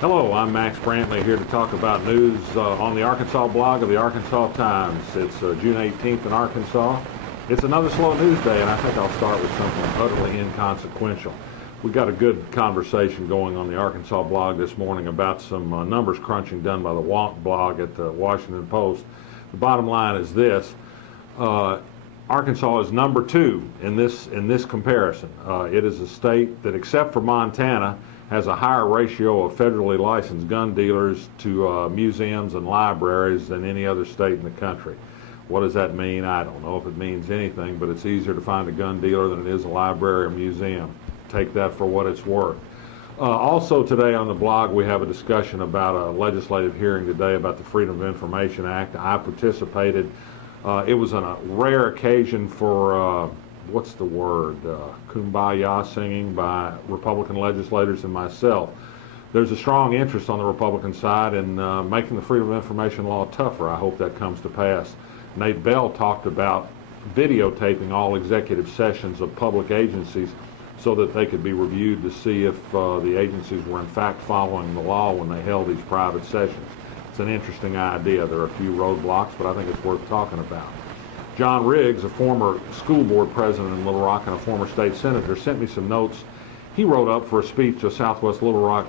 Hello, I'm Max Brantley here to talk about news on the Arkansas blog of the Arkansas Times. It's June 18th in Arkansas. It's another slow news day, and I think I'll start with something utterly inconsequential. We got a good conversation going on the Arkansas blog this morning about some numbers crunching done by the WONK blog at the Washington Post. The bottom line is this. Arkansas is number 2 in this comparison. It is a state that, except for Montana, has a higher ratio of federally licensed gun dealers to museums and libraries than any other state in the country. What does that mean? I don't know if it means anything, but it's easier to find a gun dealer than it is a library or museum. Take that for what it's worth. Also today on the blog we have a discussion about a legislative hearing today about the Freedom of Information Act. I participated. It was on a rare occasion for what's the word, kumbaya singing by Republican legislators and myself. There's a strong interest on the Republican side in making the Freedom of Information law tougher. I hope that comes to pass. Nate Bell talked about videotaping all executive sessions of public agencies so that they could be reviewed to see if the agencies were in fact following the law when they held these private sessions. It's an interesting idea. There are a few roadblocks, but I think it's worth talking about. John Riggs, a former school board president in Little Rock and a former state senator, sent me some notes. He wrote up for a speech to a Southwest Little Rock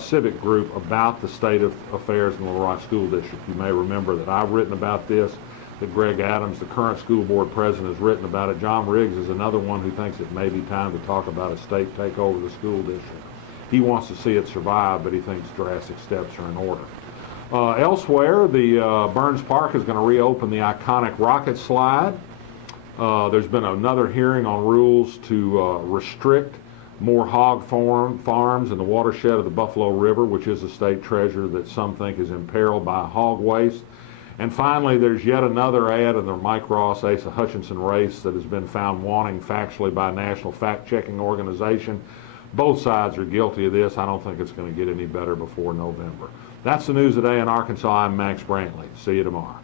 civic group about the state of affairs in Little Rock School District. You may remember that I've written about this, that Greg Adams, the current school board president, has written about it. John Riggs is another one who thinks it may be time to talk about a state takeover of the school district. He wants to see it survive, but he thinks drastic steps are in order. Elsewhere, the Burns Park is going to reopen the iconic rocket slide. There's been another hearing on rules to restrict more hog farms in the watershed of the Buffalo River, which is a state treasure that some think is imperiled by hog waste. And finally, there's yet another ad in the Mike Ross Asa Hutchinson race that has been found wanting factually by a national fact-checking organization. Both sides are guilty of this. I don't think it's going to get any better before November. That's the news today in Arkansas. I'm Max Brantley. See you tomorrow.